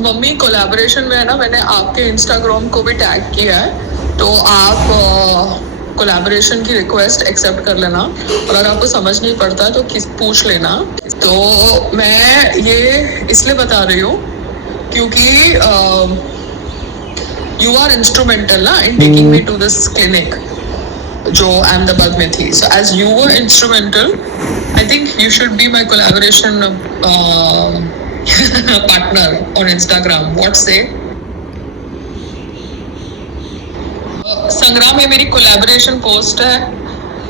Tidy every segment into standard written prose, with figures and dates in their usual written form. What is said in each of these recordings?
Mummy collaboration में है ना, मैंने आपके इंस्टाग्राम को भी टैग किया है, तो आप कोलैबोरेशन की रिक्वेस्ट एक्सेप्ट कर लेना, और अगर आपको समझ नहीं पड़ता तो किस पूछ लेना। तो मैं ये इसलिए बता रही हूँ क्योंकि यू आर इंस्ट्रूमेंटल ना in taking me to this clinic जो अहमदाबाद में थी। So as you were instrumental, I think you should be my collaboration partner on Instagram. What say? Sangram, ये मेरी कोलैबोरेशन पोस्ट है,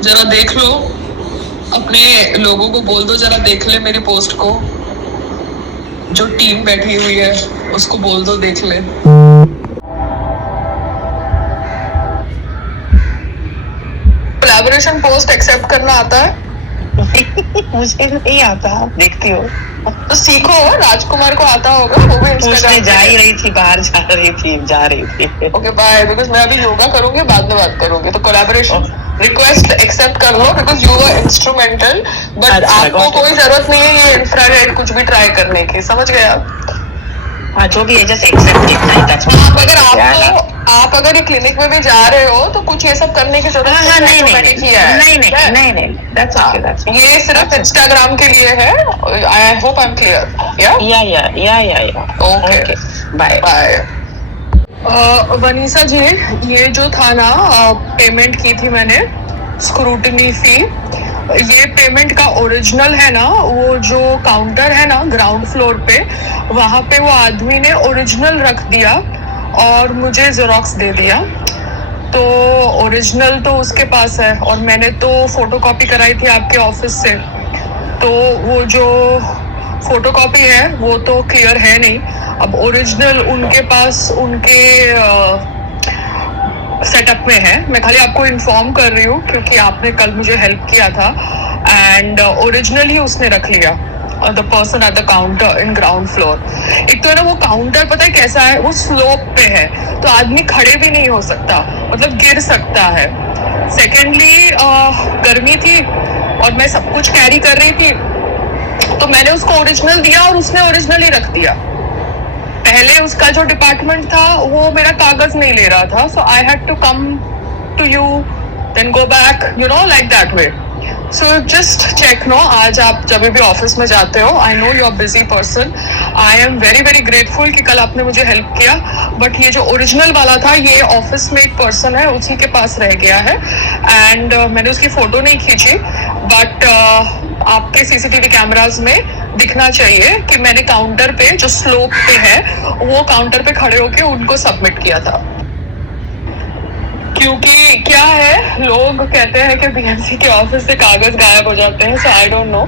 जरा देख लो। अपने लोगों को बोल दो जरा देख ले मेरी पोस्ट को। जो टीम बैठी हुई है उसको बोल दो देख ले। कोलैबोरेशन पोस्ट एक्सेप्ट करना आता है? मुझे नहीं आता, देखती हो तो सीखो, राजकुमार को आता होगा, वो भी पूछने जा ही रही थी, बाहर जा रही थी। ओके बाय, बिकॉज मैं अभी योगा करूंगी, बाद में बात करूंगी। तो कोलैबोरेशन रिक्वेस्ट एक्सेप्ट कर लो because you are instrumental, but आपको कोई जरूरत नहीं है ये इंफ्रारेड कुछ भी ट्राई करने की, समझ गए आप? हाँ, जो भी है जस्ट एक्सेप्ट। अगर आप अगर ये क्लिनिक में भी जा रहे हो तो कुछ ये सब करने की जरूरत नहीं, ये सिर्फ इंस्टाग्राम के लिए है। I hope I am clear. Okay, bye bye. Vanessa ji, ये जो था ना, पेमेंट की थी मैंने, स्क्रूटनी फी, ये पेमेंट का ओरिजिनल है ना, वो जो काउंटर है ना ग्राउंड फ्लोर पे, वहाँ पे वो आदमी ने ओरिजिनल रख दिया और मुझे जेरोक्स दे दिया। तो ओरिजिनल तो उसके पास है और मैंने तो फोटोकॉपी कराई थी आपके ऑफिस से, तो वो जो फोटोकॉपी है वो तो क्लियर है नहीं। अब ओरिजिनल उनके पास उनके सेटअप में है। मैं खाली आपको इन्फॉर्म कर रही हूँ क्योंकि आपने कल मुझे हेल्प किया था, एंड ओरिजिनल ही उसने रख लिया, the person at the counter in ground floor. एक तो है ना वो काउंटर, पता है कैसा है, वो स्लोप पे है तो आदमी खड़े भी नहीं हो सकता, मतलब गिर सकता है। सेकेंडली गर्मी थी और मैं सब कुछ कैरी कर रही थी, तो मैंने उसको ओरिजिनल दिया और उसने ओरिजिनल ही रख दिया। पहले उसका जो डिपार्टमेंट था वो मेरा कागज नहीं ले रहा था, so I had to come to you then go back, you know, like that way. So just check no, आज आप जब भी ऑफिस में जाते हो, I know you are busy person, I am very very grateful कि कल आपने मुझे हेल्प किया, बट ये जो ओरिजिनल वाला था ये ऑफिस में एक पर्सन है उसी के पास रह गया है, एंड मैंने उसकी फोटो नहीं खींची, बट आपके सीसीटीवी कैमराज में दिखना चाहिए कि मैंने काउंटर पे जो स्लोप पे है वो काउंटर पे खड़े होके उनको सबमिट किया था। क्योंकि क्या है, लोग कहते हैं कि बीएमसी के ऑफिस से कागज गायब हो जाते हैं, so I don't know,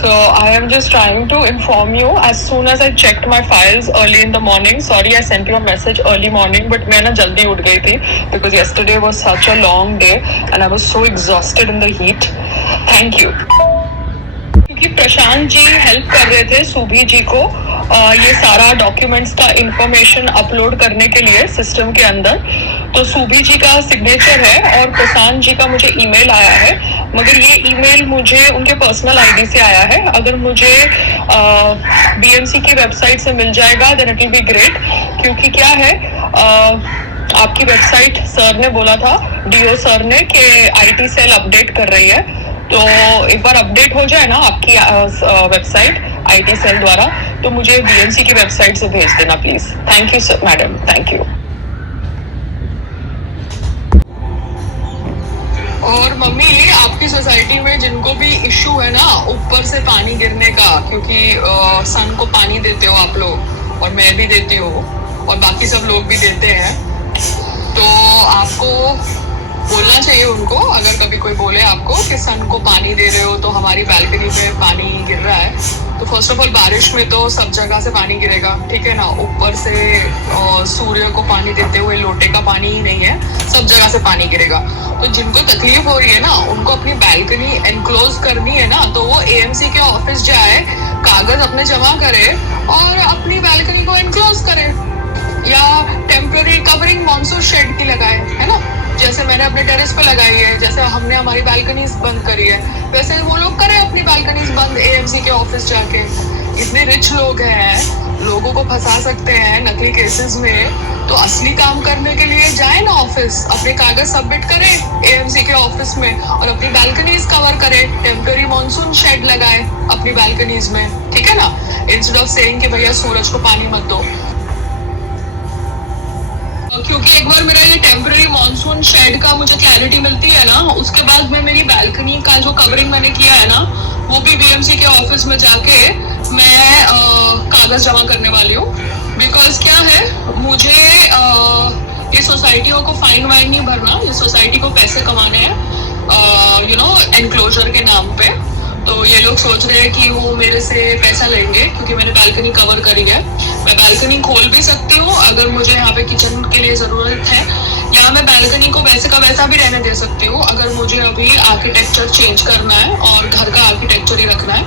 so I am just trying to inform you as soon as I checked my files early in the morning. Sorry I sent you a message early morning, but मैं ना जल्दी उठ गई थी because yesterday was such a long day and I was so exhausted in the heat. Thank you. क्योंकि प्रशांत जी help कर रहे थे सुभी जी को ये सारा डॉक्यूमेंट्स का इंफॉर्मेशन अपलोड करने के लिए सिस्टम के अंदर, तो सुभी जी का सिग्नेचर है और प्रशांत जी का मुझे ईमेल आया है, मगर ये ईमेल मुझे उनके पर्सनल आईडी से आया है। अगर मुझे बीएमसी की वेबसाइट से मिल जाएगा then it will be great, क्योंकि क्या है, आपकी वेबसाइट सर ने बोला था, डीओ सर ने, कि आईटी सेल अपडेट कर रही है, तो एक बार अपडेट हो जाए ना आपकी वेबसाइट आईटी सेल द्वारा, तो मुझे बीएमसी की वेबसाइट से भेज देना please. Thank you sir, madam, thank you. और मम्मी, आपकी सोसाइटी में जिनको भी इश्यू है ना ऊपर से पानी गिरने का, क्योंकि सन को पानी देते हो आप लोग और मैं भी देती हूँ और बाकी सब लोग भी देते हैं, तो आपको बोलना चाहिए उनको, अगर कभी कोई बोले आपको कि सन को पानी दे रहे हो तो हमारी बालकनी पे पानी गिर रहा है, तो फर्स्ट ऑफ ऑल बारिश में तो सब जगह से पानी गिरेगा, ठीक है ना, ऊपर से सूर्य को पानी देते हुए लोटे का पानी ही नहीं है, सब जगह से पानी गिरेगा। तो जिनको तकलीफ हो रही है ना, उनको अपनी बालकनी एनक्लोज करनी है ना, तो वो एएमसी के ऑफिस जाए, कागज अपने जमा करे और अपनी बालकनी को एनक्लोज करे, या टेम्पररी कवरिंग मॉनसून शेड की लगाए, है ना, जैसे मैंने अपने टेरेस पे लगाई है, जैसे हमने हमारी बालकनीज बंद करी है, वैसे वो लोग करें अपनी बालकनीज बंद एएमसी के ऑफिस जाके। इतने रिच लोग हैं लोगों को फंसा सकते हैं नकली केसेस में, तो असली काम करने के लिए जाए ना ऑफिस, अपने कागज सबमिट करें एएमसी के ऑफिस में और अपनी बालकनीज कवर करें, टेम्पररी मॉनसून शेड लगाए अपनी बालकनीज में, ठीक है ना, इंस्टेड ऑफ सेइंग कि भैया सूरज को पानी मत दो। क्योंकि एक बार मेरा ये टेम्पररी मॉनसून शेड का मुझे क्लैरिटी मिलती है ना, उसके बाद में मेरी बालकनी का जो कवरिंग मैंने किया है ना, वो भी बीएमसी के ऑफिस में जाके मैं कागज जमा करने वाली हूँ। बिकॉज क्या है, मुझे ये सोसाइटियों को फाइन वाइन नहीं भरना, ये सोसाइटी को पैसे कमाने हैं यू नो एनक्लोजर के नाम पे। तो ये लोग सोच रहे हैं कि वो मेरे से पैसा लेंगे क्योंकि मैंने बालकनी कवर करी है। मैं बालकनी खोल भी सकती हूँ अगर मुझे यहाँ पे किचन के लिए ज़रूरत है, या मैं बालकनी को वैसे का वैसा भी रहने दे सकती हूँ अगर मुझे अभी आर्किटेक्चर चेंज करना है और घर का आर्किटेक्चर ही रखना है।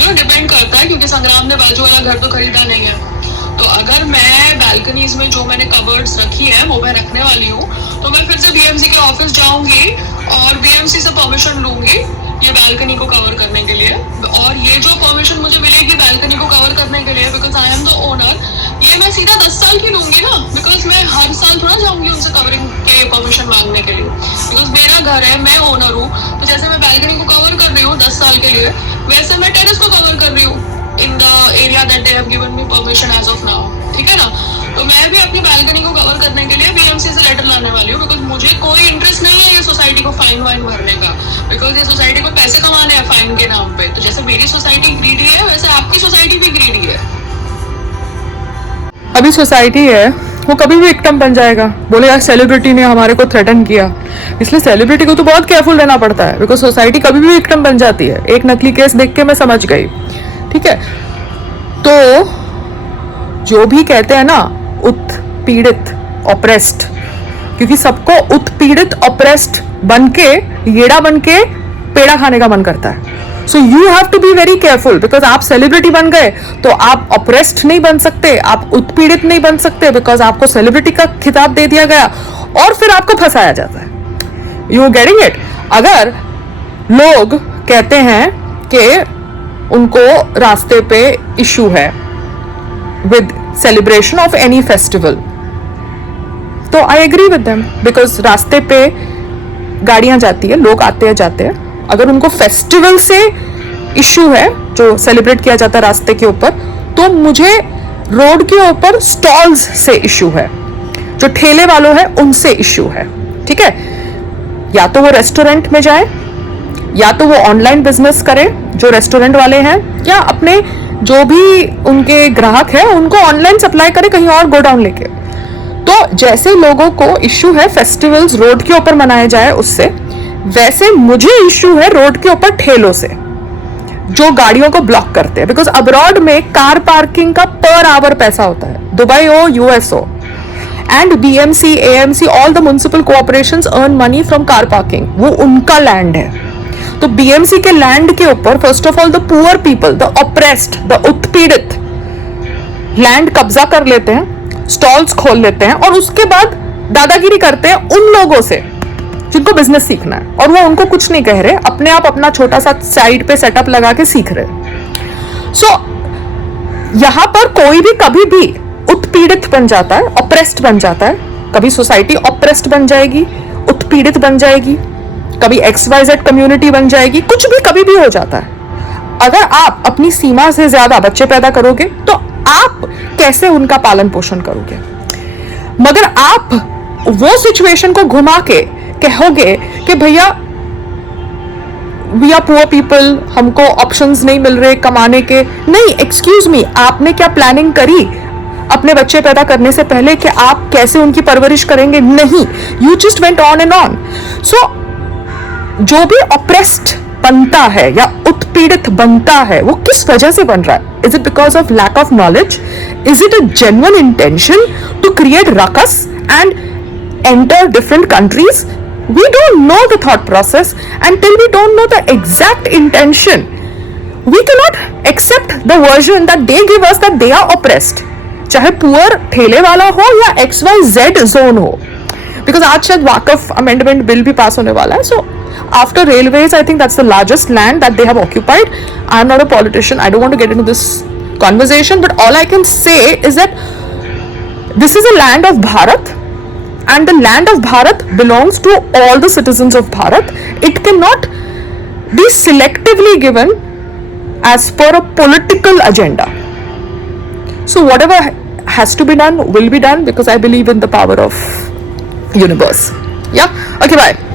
यू नो डिपेंड करता है, क्योंकि संग्राम ने बाजू वाला घर तो खरीदा नहीं है। तो अगर मैं बालकनीज में जो मैंने कवर्ड्स रखी है वो मैं रखने वाली हूँ, तो मैं फिर से बीएमसी के ऑफिस जाऊंगी और बीएमसी से परमिशन लूंगी ये बालकनी को कवर करने के लिए। और ये जो परमिशन मुझे मिलेगी बालकनी को कवर करने के लिए, because I am the owner, ये मैं सीधा 10 साल की लूंगी ना, बिकॉज मैं हर साल थोड़ा जाऊंगी उनसे कवरिंग के परमिशन मांगने के लिए, बिकॉज मेरा घर है, मैं ओनर हूँ। तो जैसे मैं बालकनी को कवर कर रही हूँ 10 साल के लिए, वैसे मैं टेरेस को कवर कर रही हूँ in the area that they have given me permission as of now, ठीक है ना। तो मैं भी अपनी बालकनी को कवर करने के लिए बीएमसी से लेटर लाने वाली हूँ, बिकॉज मुझे कोई इंटरेस्ट नहीं है ये सोसाइटी को फाइन वाइन भरने का, बिकॉज ये सोसाइटी को पैसे कमाने हैं फाइन के नाम पे। तो जैसे मेरी सोसाइटी ग्रीडी है, वैसे आपकी सोसाइटी भी ग्रीडी है। अभी सोसाइटी है वो कभी भी विक्टिम बन जाएगा, बोलेगा सेलिब्रिटी ने हमारे को थ्रेटन किया, इसलिए सेलिब्रिटी को तो बहुत केयरफुल रहना पड़ता है, बिकॉज सोसाइटी कभी भी विक्टिम बन जाती है। एक नकली केस देख के मैं समझ गई, ठीक है। तो जो भी कहते हैं ना उत्पीड़ित ऑप्रेस्ड, क्योंकि सबको उत्पीड़ित ऑप्रेस्ड बन के येड़ा बन के पेड़ा खाने का मन करता है। So you have to be very careful, because आप सेलिब्रिटी बन गए तो आप ऑप्रेस्ड नहीं बन सकते, आप उत्पीड़ित नहीं बन सकते, बिकॉज आपको सेलिब्रिटी का खिताब दे दिया गया और फिर आपको फंसाया जाता है। You getting it. अगर लोग कहते हैं कि उनको रास्ते पे इशू है with celebration of any festival, तो I agree with them, because रास्ते पे गाड़ियां जाती है, लोग आते हैं जाते हैं। अगर उनको फेस्टिवल से इशू है जो सेलिब्रेट किया जाता है रास्ते के ऊपर, तो मुझे रोड के ऊपर स्टॉल्स से इशू है, जो ठेले वालों है उनसे इशू है, ठीक है। या तो वो रेस्टोरेंट में जाए, या तो वो ऑनलाइन बिजनेस करे जो रेस्टोरेंट वाले हैं, या अपने जो भी उनके ग्राहक है उनको ऑनलाइन सप्लाई करे कहीं और गोडाउन लेके। तो जैसे लोगों को इश्यू है फेस्टिवल्स रोड के ऊपर मनाए जाए उससे, वैसे मुझे इश्यू है रोड के ऊपर ठेलों से जो गाड़ियों को ब्लॉक करते हैं। बिकॉज अब्रॉड में कार पार्किंग का पर आवर पैसा होता है, दुबई हो यूएस हो, and BMC AMC all the municipal corporations earn money from car parking, वो उनका लैंड है। तो बीएमसी के लैंड के ऊपर first of all the poor people, the oppressed, the उत्पीड़ित लैंड कब्जा कर लेते हैं, स्टॉल्स खोल लेते हैं और उसके बाद दादागिरी करते हैं उन लोगों से जिनको बिजनेस सीखना है, और वो उनको कुछ नहीं कह रहे, अपने आप अपना छोटा सा साइड पे सेटअप लगा के सीख रहे। सो यहां पर कोई भी कभी भी उत्पीड़ित बन जाता है, ऑप्रेस्ड बन जाता है। कभी सोसाइटी ऑप्रेस्ड बन जाएगी, उत्पीड़ित बन जाएगी, कभी XYZ कम्युनिटी बन जाएगी, कुछ भी कभी भी हो जाता है। अगर आप अपनी सीमा से ज्यादा बच्चे पैदा करोगे तो आप कैसे उनका पालन पोषण करोगे? मगर आप वो सिचुएशन को घुमा के कहोगे कि भैया वी आर पुअर पीपल, हमको ऑप्शंस नहीं मिल रहे कमाने के। नहीं, एक्सक्यूज मी, आपने क्या प्लानिंग करी अपने बच्चे पैदा करने से पहले कि आप कैसे उनकी परवरिश करेंगे? नहीं, you just went on and on. So जो भी ऑप्रेस्ड बनता है या उत्पीड़ित बनता है वो किस वजह से बन रहा है? Is it because of lack of knowledge? Is it a genuine intention to create ruckus and enter different countries? We don't know the thought process, and till we don't know the exact intention, we cannot accept the version that they give us that they are oppressed. चाहे poor ठेले वाला हो या XYZ zone हो, because आज शायद वाकफ amendment bill भी पास होने वाला है. So after railways, I think that's the largest land that they have occupied. I am not a politician. I don't want to get into this conversation, but all I can say is that this is a land of Bharat, and the land of Bharat belongs to all the citizens of Bharat. It cannot be selectively given as per a political agenda. So whatever has to be done will be done, because I believe in the power of universe. Yeah, okay, bye.